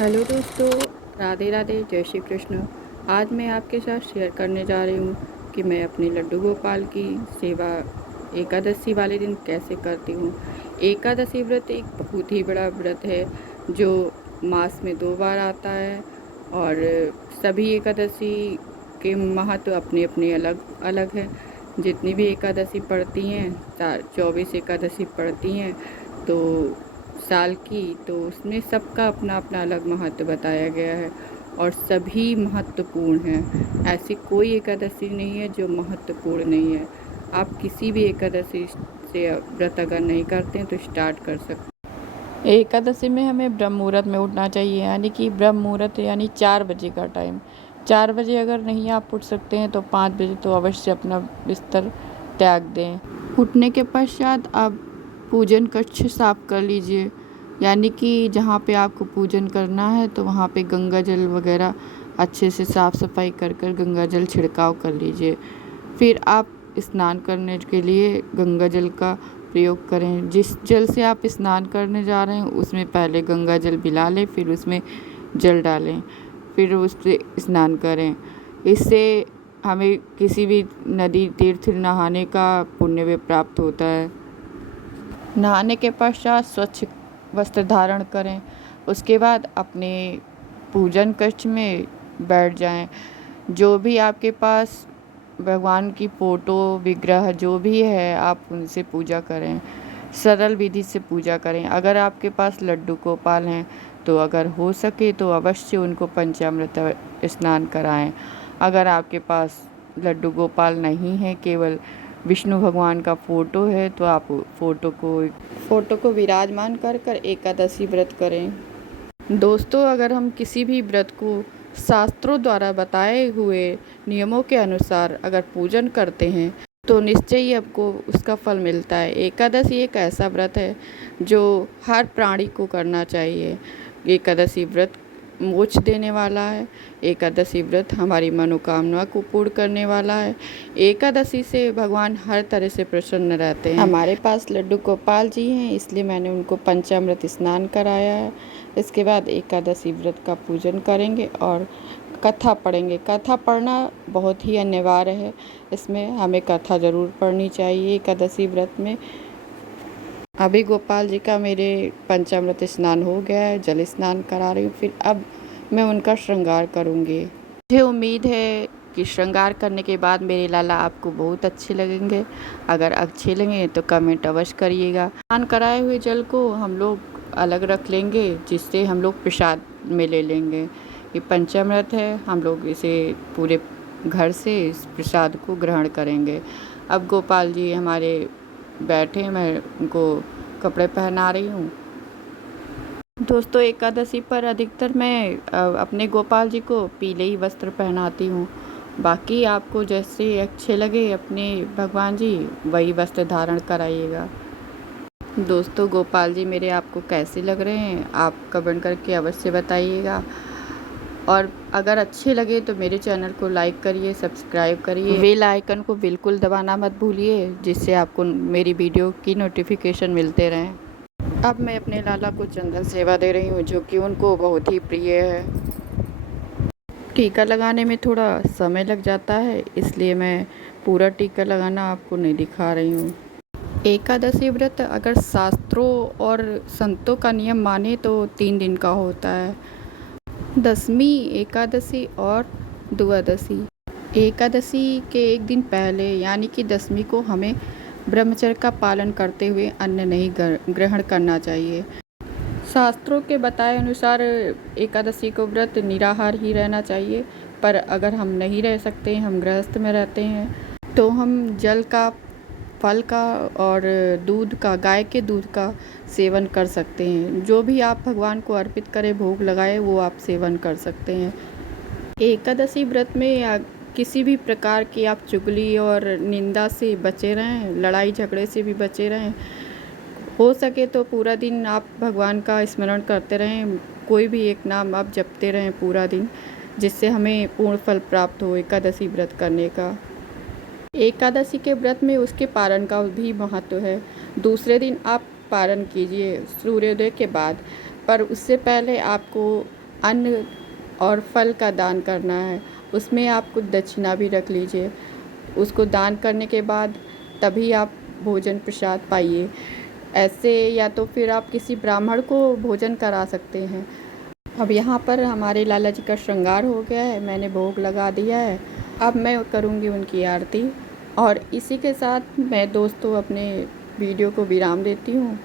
Hello दोस्तों, राधे राधे, जय श्री कृष्ण। आज मैं आपके साथ शेयर करने जा रही हूँ कि मैं अपने लड्डू गोपाल की सेवा एकादशी वाले दिन कैसे करती हूँ। एकादशी व्रत एक बहुत ही बड़ा व्रत है जो मास में 2 बार आता है और सभी एकादशी के महत्व अपने अपने अलग अलग हैं। जितनी भी एकादशी पड़ती हैं, 24 एकादशी पड़ती हैं तो साल की, तो उसमें सबका अपना अपना अलग महत्व बताया गया है और सभी महत्वपूर्ण हैं। ऐसी कोई एकादशी नहीं है जो महत्वपूर्ण नहीं है। आप किसी भी एकादशी से व्रत अगर नहीं करते हैं तो स्टार्ट कर सकते हैं। एकादशी में हमें ब्रह्म मुहूर्त में उठना चाहिए, यानी कि ब्रह्म मुहूर्त यानी 4 बजे का टाइम। 4 बजे अगर नहीं आप उठ सकते हैं तो 5 बजे तो अवश्य अपना बिस्तर त्याग दें। उठने के पश्चात आप पूजन कक्ष साफ कर लीजिए, यानी कि जहाँ पे आपको पूजन करना है तो वहाँ पे गंगा जल वगैरह अच्छे से साफ़ सफाई कर कर गंगा जल छिड़काव कर लीजिए। फिर आप स्नान करने के लिए गंगा जल का प्रयोग करें। जिस जल से आप स्नान करने जा रहे हैं उसमें पहले गंगा जल मिला लें, फिर उसमें जल डालें, फिर उससे स्नान करें। इससे हमें किसी भी नदी तीर्थ नहाने का पुण्य भी प्राप्त होता है। नहाने के पश्चात स्वच्छ वस्त्र धारण करें। उसके बाद अपने पूजन कक्ष में बैठ जाएं। जो भी आपके पास भगवान की फ़ोटो विग्रह जो भी है आप उनसे पूजा करें। सरल विधि से पूजा करें। अगर आपके पास लड्डू गोपाल हैं तो अगर हो सके तो अवश्य उनको पंचामृत स्नान कराएं। अगर आपके पास लड्डू गोपाल नहीं है, केवल विष्णु भगवान का फ़ोटो है, तो आप फ़ोटो को विराजमान कर कर एकादशी व्रत करें। दोस्तों, अगर हम किसी भी व्रत को शास्त्रों द्वारा बताए हुए नियमों के अनुसार अगर पूजन करते हैं तो निश्चय ही आपको उसका फल मिलता है। एकादशी एक ऐसा व्रत है जो हर प्राणी को करना चाहिए। एकादशी व्रत मोक्ष देने वाला है। एकादशी व्रत हमारी मनोकामना को पूर्ण करने वाला है। एकादशी से भगवान हर तरह से प्रसन्न रहते हैं। हमारे पास लड्डू गोपाल जी हैं, इसलिए मैंने उनको पंचामृत स्नान कराया है। इसके बाद एकादशी व्रत का पूजन करेंगे और कथा पढ़ेंगे। कथा पढ़ना बहुत ही अनिवार्य है। इसमें हमें कथा ज़रूर पढ़नी चाहिए एकादशी व्रत में। अभी गोपाल जी का मेरे पंचामृत स्नान हो गया है, जल स्नान करा रही हूँ। फिर अब मैं उनका श्रृंगार करूँगी। मुझे उम्मीद है कि श्रृंगार करने के बाद मेरे लाला आपको बहुत अच्छे लगेंगे। अगर अच्छे लगे तो कमेंट अवश्य करिएगा। स्नान कराए हुए जल को हम लोग अलग रख लेंगे, जिससे हम लोग प्रसाद में ले लेंगे। ये पंचामृत है, हम लोग इसे पूरे घर से इस प्रसाद को ग्रहण करेंगे। अब गोपाल जी हमारे बैठे, मैं उनको कपड़े पहना रही हूँ। दोस्तों, एकादशी पर अधिकतर मैं अपने गोपाल जी को पीले ही वस्त्र पहनाती हूँ। बाकी आपको जैसे अच्छे लगे अपने भगवान जी, वही वस्त्र धारण कराइएगा। दोस्तों, गोपाल जी मेरे आपको कैसे लग रहे हैं आप कमेंट करके अवश्य बताइएगा। और अगर अच्छे लगे तो मेरे चैनल को लाइक करिए, सब्सक्राइब करिए, बेल आइकन को बिल्कुल दबाना मत भूलिए, जिससे आपको मेरी वीडियो की नोटिफिकेशन मिलते रहें। अब मैं अपने लाला को चंदन सेवा दे रही हूँ, जो कि उनको बहुत ही प्रिय है। टीका लगाने में थोड़ा समय लग जाता है, इसलिए मैं पूरा टीका लगाना आपको नहीं दिखा रही हूँ। एकादशी व्रत अगर शास्त्रों और संतों का नियम माने तो 3 दिन का होता है। दशमी एकादशी और द्वादशी। एकादशी के एक दिन पहले यानी कि दशमी को हमें ब्रह्मचर्य का पालन करते हुए अन्न नहीं ग्रहण करना चाहिए। शास्त्रों के बताए अनुसार एकादशी को व्रत निराहार ही रहना चाहिए, पर अगर हम नहीं रह सकते, हम गृहस्थ में रहते हैं, तो हम जल का, फल का और दूध का, गाय के दूध का सेवन कर सकते हैं। जो भी आप भगवान को अर्पित करें, भोग लगाए, वो आप सेवन कर सकते हैं। एकादशी व्रत में किसी भी प्रकार की आप चुगली और निंदा से बचे रहें, लड़ाई झगड़े से भी बचे रहें। हो सके तो पूरा दिन आप भगवान का स्मरण करते रहें, कोई भी एक नाम आप जपते रहें पूरा दिन, जिससे हमें पूर्ण फल प्राप्त हो एकादशी व्रत करने का। एकादशी के व्रत में उसके पारण का भी महत्व है। दूसरे दिन आप पारण कीजिए सूर्योदय के बाद, पर उससे पहले आपको अन्न और फल का दान करना है। उसमें आप कुछ दक्षिणा भी रख लीजिए। उसको दान करने के बाद तभी आप भोजन प्रसाद पाइए। ऐसे या तो फिर आप किसी ब्राह्मण को भोजन करा सकते हैं। अब यहाँ पर हमारे लाला जी का श्रृंगार हो गया है, मैंने भोग लगा दिया है। अब मैं करूँगी उनकी आरती और इसी के साथ मैं दोस्तों अपने वीडियो को विराम देती हूँ।